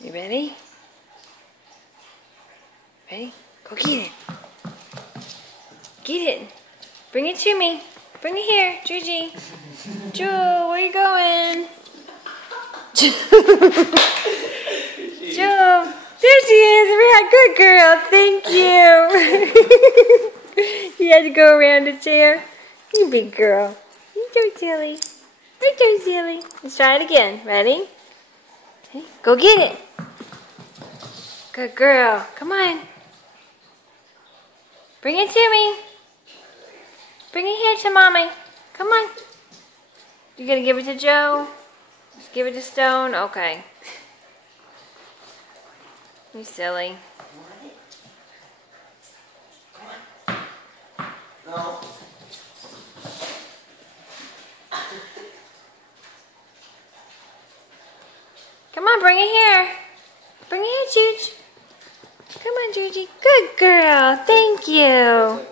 You ready? Ready? Go get it. Get it. Bring it to me. Bring it here, Juji. Jewel, where you going? Jewel, there she is. Good girl. Thank you. You had to go around the chair. You big girl. You're so silly. You're so silly. Let's try it again. Ready? Okay. Go get it. Good girl. Come on. Bring it to me. Bring it here to Mommy. Come on. You gonna give it to Joe? Just give it to Stone? Okay. You silly. No. Come on, bring it here. Bring it here, Juge. Come on, Juji. Good girl. Thank you.